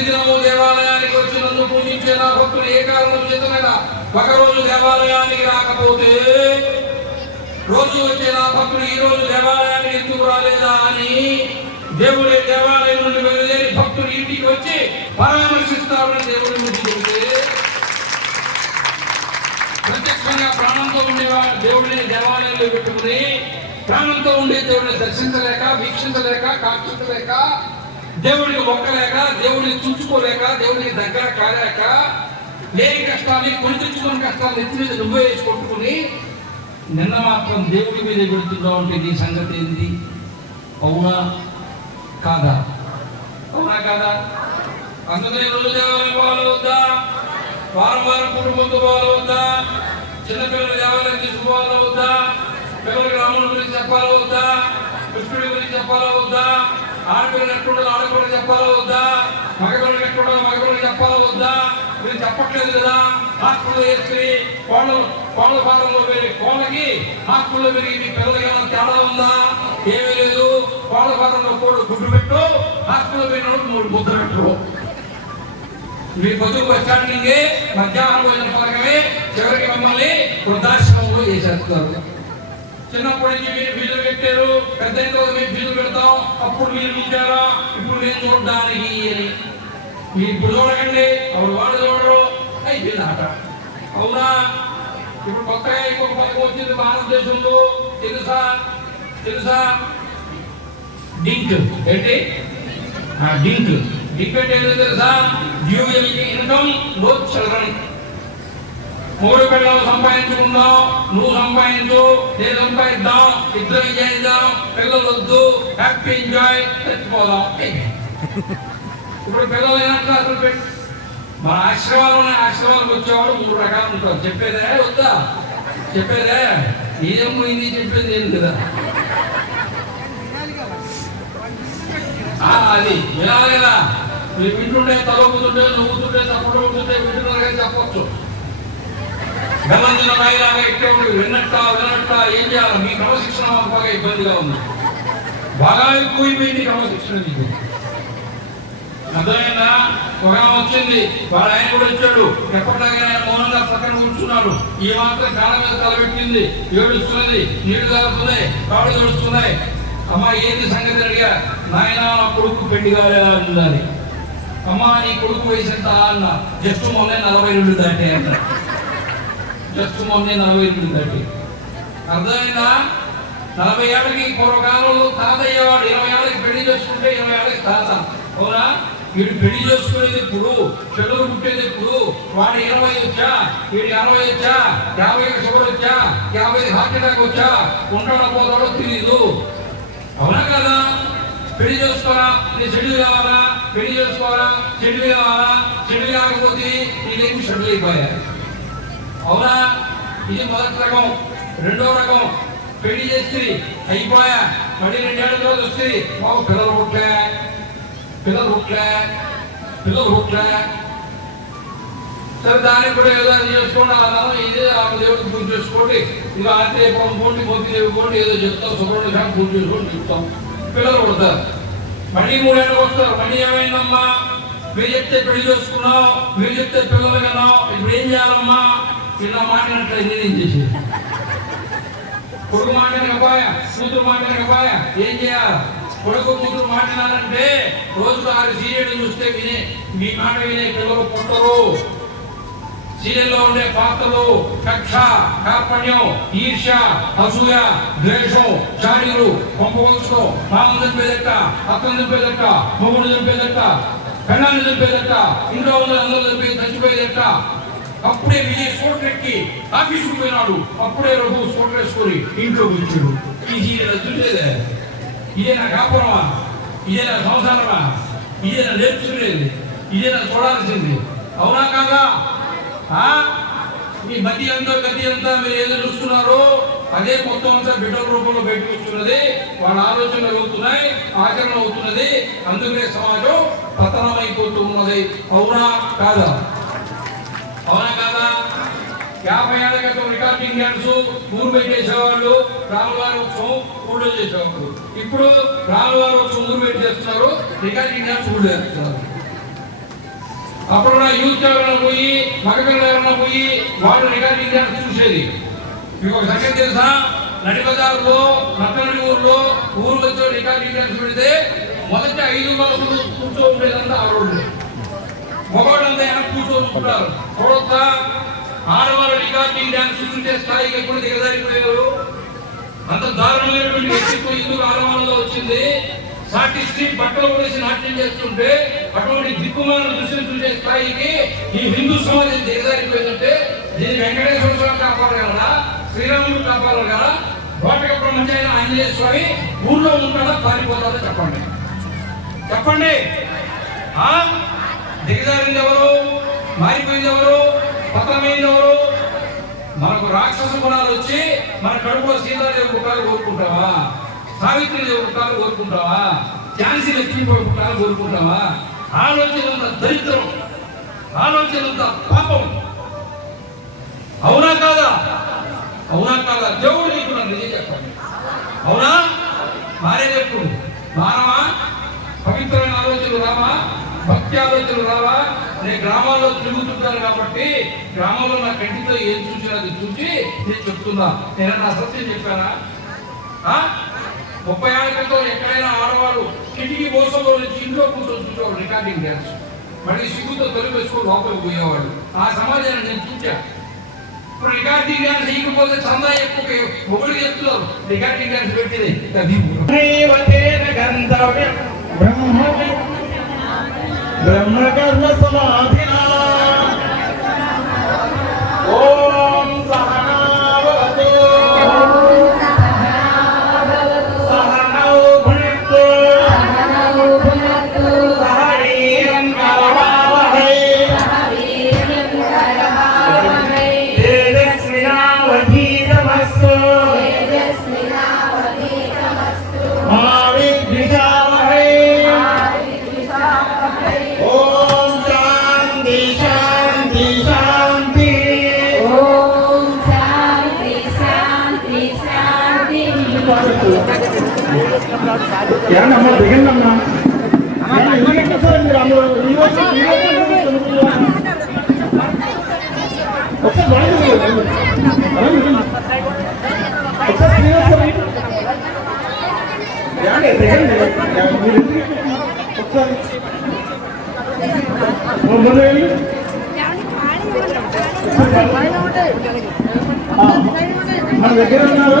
ప్రతిదినము దేవాలయానికి వచ్చి నన్ను పూజించే నా భక్తులు ఏ కారణం చేతనైనా ఒకరోజు దేవాలయానికి రాకపోతే రోజు వచ్చే నా భక్తులు ఈ రోజు దేవాలయానికి ఎందుకు రాలేదా అని దేవుడి దేవాలయం నుండి బయలుదేరి భక్తులు ఇంటికి వచ్చి పరామర్శిస్తారని దేవుడి నుంచి చెబితే ప్రత్యక్షంగా ప్రాణంతో ఉండే దేవుడిని దేవాలయంలో పెట్టుకుని ప్రాణంతో ఉండే దేవుడిని దర్శించలేక వీక్షించలేక కాక్షించలేక దేవుడిని ఒక్కలేక దేవుడిని చూచుకోలేక దేవుడికి దగ్గర కాలేక లేని కష్టాన్ని కొనిపించుకుని కష్టాలు ఎత్తి మీద నువ్వే వేసి కొట్టుకుని నిన్న మాత్రం దేవుడి మీద పెడుతున్నావు అంటే నీ సంగతి ఏంది అవునా కాదా అవునా కాదా అందుకని రోజు దేవాలయం వారం వారం కుటుంబంతో పోవాలవుద్దా చిన్నపిల్లలు దేవాలయం తీసుకుపోవాలవుద్దా పిల్లలకి రాముడి గురించి చెప్పాలవుద్దా కృష్ణుడి గురించి చెప్పాలవుద్దా ఆడపిల్లలు ఎట్టుండాలి ఆడపిల్లలు చెప్పాలా వద్దా మగపిల్లలు ఎట్టుండాలి మగపిల్లలు చెప్పాలా వద్దా మీరు చెప్పట్లేదు కదా హాస్పిటల్ వేసుకుని కోళ్ళ కోళ్ళ ఫారంలో పెరిగి కోళ్ళకి హాస్పిటల్లో పెరిగి మీ పిల్లలకి ఏమైనా తేడా ఉందా ఏమీ లేదు కోళ్ళ ఫారంలో కోడు గుడ్డు పెట్టు హాస్పిటల్లో పోయినప్పుడు మూడు ముద్ర పెట్టు మీ పొద్దు బస్టాండింగే మధ్యాహ్నం భోజన పథకమే చివరికి మిమ్మల్ని వృద్ధాశ్రమంలో చేసేస్తారు చిన్నప్పటి నుంచి మీరు ఫీజులు పెట్టారు పెద్ద అయిన మేము ఫీజులు పెడతాం అప్పుడు మీరు చూసారా ఇప్పుడు నేను చూడడానికి అని మీరు ఇప్పుడు చూడకండి అప్పుడు వాళ్ళు చూడరు అయిపోయింది ఆట అవునా ఇప్పుడు కొత్తగా ఇంకొక పథకం వచ్చింది భారతదేశంలో తెలుసా తెలుసా డింక్ ఏంటి డింక్ డింక్ అంటే తెలుసా డ్యూయల్ ఇన్కమ్ లో చిల్డ్రన్ మూడు పిల్లలు సంపాదించుకుందాం నువ్వు సంపాదించు నేను సంపాదిద్దాం ఇద్దరు చేద్దాం పిల్లలు వద్దు హ్యాపీ ఎంజాయ్ చచ్చిపోదాం ఇప్పుడు పిల్లలు ఏమంటారు అసలు పెట్టి మన ఆశ్రమాలు ఆశ్రమాలకు వచ్చేవాడు మూడు రకాలు ఉంటారు చెప్పేదే వద్దా చెప్పేదే ఏం చెప్పేది ఏం కదా అది ఎలా కదా మీరు వింటుంటే తలవుతుంటే నవ్వుతుంటే తప్పుడు అవుతుంటే వింటున్నారు కానీ చెప్పచ్చు గమందుల రాయిలాగా ఇట్టే విన్నట్టా విన్నట్ట ఏం చేయాలి మీ క్రమశిక్షణ మాకు బాగా ఇబ్బందిగా ఉంది బాగా ఎక్కువైపోయింది క్రమశిక్షణ మీకు అర్థమైందా ఒక వచ్చింది వాడు ఆయన కూడా వచ్చాడు ఎప్పటిలాగే మౌనంగా పక్కన కూర్చున్నాడు ఈ మాత్రం కాళ్ళ మీద తలబెట్టింది ఏడుస్తున్నది నీళ్లు కాలుతున్నాయి కాళ్ళు తోడుస్తున్నాయి అమ్మ ఏంటి సంగతి అడిగా నాయన నా కొడుకు పెళ్లి కాలేలా ఉండాలి అమ్మ నీ కొడుకు వయసు ఎంత అన్న జస్ట్ మొన్న నలభై రెండు దాటే అంటారు జస్ట్ మొన్నే నలభై ఎనిమిది థర్టీ అర్థమైందా నలభై ఏళ్ళకి పూర్వకాలంలో తాత అయ్యేవాడు ఇరవై ఏళ్ళకి పెళ్లి చేసుకుంటే ఇరవై ఏళ్ళకి తాత అవునా వీడు పెళ్లి చేసుకునేది ఇప్పుడు చెడులు పుట్టేది ఇప్పుడు వాడు ఇరవై వచ్చా వీడు అరవై వచ్చా యాభై షుగర్ వచ్చా యాభై హార్ట్ అటాక్ వచ్చా ఉంటాడో పోతాడో తెలీదు అవునా కదా పెళ్లి చేసుకోరా నీ చెడు కావాలా పెళ్లి చేసుకోవాలా చెడు కావాలా చెడు కాకపోతే నీ దగ్గర షెడ్యూల్ అయిపోయాయి అవునా ఇది మొదటి రకం రెండో రకం పెళ్లి చేసి అయిపోయా మళ్ళీ రెండేళ్ళ రోజు వస్తుంది మాకు పిల్లలు పుట్టలే పిల్లలు పుట్టలే పిల్లలు పుట్టలే సరే దానికి కూడా ఏదో చేసుకోండి ఇదే రామ దేవుడికి పూజ చేసుకోండి ఇంకా ఆత్రేయపురం పోండి మోతి దేవి ఏదో చెప్తాం సుబ్రహ్మణ్య స్వామి పూజ చేసుకోండి చెప్తాం పిల్లలు పుడతారు మళ్ళీ మూడేళ్ళకి వస్తారు మళ్ళీ ఏమైందమ్మా మీరు చెప్తే పెళ్లి చేసుకున్నావు మీరు చెప్తే పిల్లలు కన్నావు ఇప్పుడు ఏం చేయాలమ్మా పిల్ల మాట్లాడినట్లు ఇంజనీరింగ్ చేసి కొడుకు మాట్లాడకపోయా కూతురు మాట్లాడకపోయా ఏం చేయాలి కొడుకు కూతురు మాట్లాడాలంటే రోజుకు ఆరు సీరియల్ చూస్తే వినే మీ మాట వినే పిల్లలు పుట్టరు సీరియల్లో ఉండే పాత్రలు కక్ష కార్పణ్యం ఈర్ష అసూయ ద్వేషం చాడీలు పంపవచ్చు మామూలు చంపేదక్క అత్తను చంపేదక్క మొగుడు చంపేదక్క పెళ్ళాన్ని చంపేదక్క ఇంట్లో ఉన్న అందరూ చంపేది చచ్చిపోయేదక్క అప్పుడే విజయ్ సోట్ రెక్కి ఆఫీసుకు పోయినాడు అప్పుడే రఘు సోట్ వేసుకొని ఇంట్లో కూర్చుడు ఇది చూసేదే ఇదే నా కాపురమా ఇదే నా సంసారమా ఇదే నా నేర్చుకునేది ఇదే నా చూడాల్సింది అవునా కాదా మీ మతి అంతా గతి అంతా మీరు ఏదో చూస్తున్నారో అదే మొత్తం అంతా బిడ్డల రూపంలో బయటకు వస్తున్నది వాళ్ళ ఆలోచనలు అవుతున్నాయి ఆచరణ అవుతున్నది అందుకనే సమాజం పతనమైపోతున్నది అవునా కాదా అవునా కాదా యాభై ఏళ్ళ క్రితం రికార్డింగ్ ఊరు ఊరుపై చేసేవాళ్ళు రామవారి ఉత్సవం ఊళ్ళో చేసేవాళ్ళు ఇప్పుడు రామవారి ఉత్సవం ఊరుపై చేస్తున్నారు రికార్డింగ్ డ్యాన్స్ ఊళ్ళో చేస్తున్నారు అప్పుడు యూత్ ఎవరైనా పోయి మగపిల్ల ఎవరైనా పోయి వాళ్ళు రికార్డింగ్ డ్యాన్స్ చూసేది మీకు ఒక సంగతి తెలుసా నడిబజార్లో నట్టనడి ఊర్లో ఊరు వచ్చే రికార్డింగ్ డ్యాన్స్ పెడితే మొదటి ఐదు వరకు కూర్చో ఉండేదంతా ఆ రోజు మగవాళ్ళు ఆడవాళ్ళు రికార్డింగ్ డ్యాన్స్ చూస్తుంటే స్థాయికి ఎప్పుడు దిగజారిపోయారు అంత దారుణమైనటువంటి వ్యక్తిత్వం ఎందుకు ఆడవాళ్ళలో వచ్చింది సాటిస్టి బట్టలు వేసి నాట్యం చేస్తుంటే అటువంటి దిక్కుమాలను దృష్టించుండే స్థాయికి ఈ హిందూ సమాజం దిగజారిపోయిందంటే దీన్ని వెంకటేశ్వర స్వామి కాపాడగలరా శ్రీరాముడు కాపాడగలరా మంచి బ్రహ్మచారి ఆంజనేయ స్వామి ఊళ్ళో ఉంటాడా పారిపోతాడో చెప్పండి చెప్పండి దిగజారింది ఎవరు మారిపోయింది ఎవరు పతనమైంది మనకు రాక్షస గుణాలు వచ్చి మన కడుపులో సీతాదేవి గుట్టాలు కోరుకుంటావా సావిత్రి దేవి గుట్టాలు కోరుకుంటావా ఛాన్సీ లక్ష్మీబాయి గుట్టాలు కోరుకుంటావా ఆలోచనంత దరిద్రం ఆలోచనంత పాపం అవునా కాదా అవునా కాదా దేవుడు నీకు నన్ను నిజం చెప్పండి అవునా మారే చెప్పు మారమా పవిత్రమైన ఆలోచనలు రావా భక్తి ఆలోచనలు రావా నేను గ్రామాల్లో తిరుగుతుంటాను కాబట్టి గ్రామంలో నా కంటితో ఏం చూసినా అది చూసి నేను చెప్తున్నా నేనన్నా అసత్యం చెప్పానా ముప్పై ఆరు గంటలు ఎక్కడైనా ఆడవాళ్ళు కిటికీ మోసంలో నుంచి ఇంట్లో కూర్చొని చూసేవాళ్ళు రికార్డింగ్ డ్యాన్స్ మళ్ళీ సిగ్గుతో తొలి వేసుకొని లోపలికి పోయేవాళ్ళు ఆ సమాజాన్ని నేను చూచా ఇప్పుడు రికార్డింగ్ డ్యాన్స్ చేయకపోతే చందా ఎక్కువ ఒకటి చెప్తున్నారు రికార్డింగ్ డ్యాన్స్ పెట్టింది అది ब्रह्म कर्म समाधि అమ్మ దిగండమ్మా మన దగ్గర ఉన్నారు